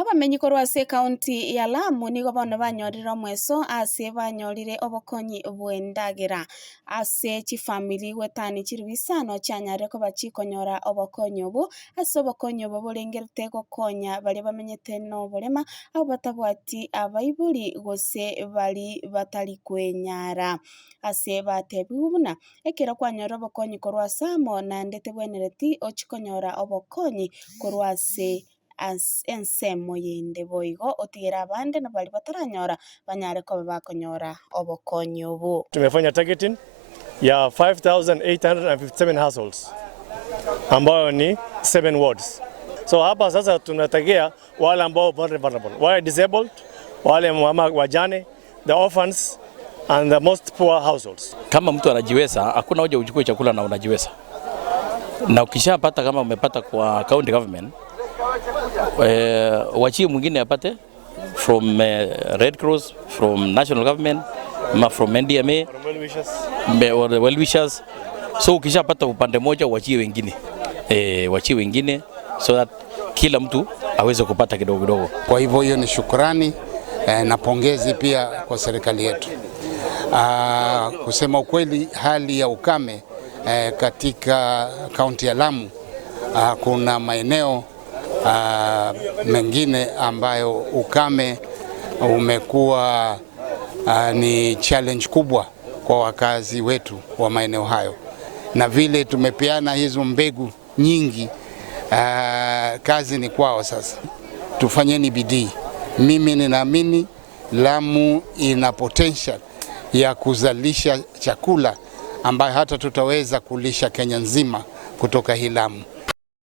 Abamenyi korwa ase county ya Lamu nigo bono banyorire omweso ase banyorire obokonyi bw'endagera ase chifamili gwetani chiri bisano chanyare koba chikonyora obokonyi obo ase obokonyi obo borengerete gokonya bari bamenyete n'oborema abo batabwati abaiburi gose bari batari kwenyara ase batebiwa buna ekero kwanyora obokonyi korwa ase amo nandete bwenereti ochikonyora obokonyi korwa ase ensemo yende boigo otigera abande na bali bataranyora banyare koba bakonyora obokonyi obo. Tumefanya targeting ya 5857 households ambao ni 7 wards. So hapa sasa tunatagia wale ambao vulnerable, wale disabled, wale mama wajane, the orphans and the most poor households. Kama mtu anajiweza, hakuna hoja uchukue chakula na unajiweza. Na ukishapata kama umepata kwa county government, wachie mwingine apate from Red Cross, from national government, from NDMA, or the well-wishers. So ukishapata upande moja wachie wengine so that kila mtu aweze kupata kidogo kidogo. Kwa hivyo hiyo ni shukrani na pongezi pia kwa serikali yetu. Kusema ukweli, hali ya ukame katika kaunti ya Lamu, kuna maeneo mengine ambayo ukame umekuwa ni challenge kubwa kwa wakazi wetu wa maeneo hayo, na vile tumepeana hizo mbegu nyingi, kazi ni kwao sasa. Tufanyeni bidii. Mimi ninaamini Lamu ina potential ya kuzalisha chakula ambayo hata tutaweza kulisha Kenya nzima kutoka hii Lamu.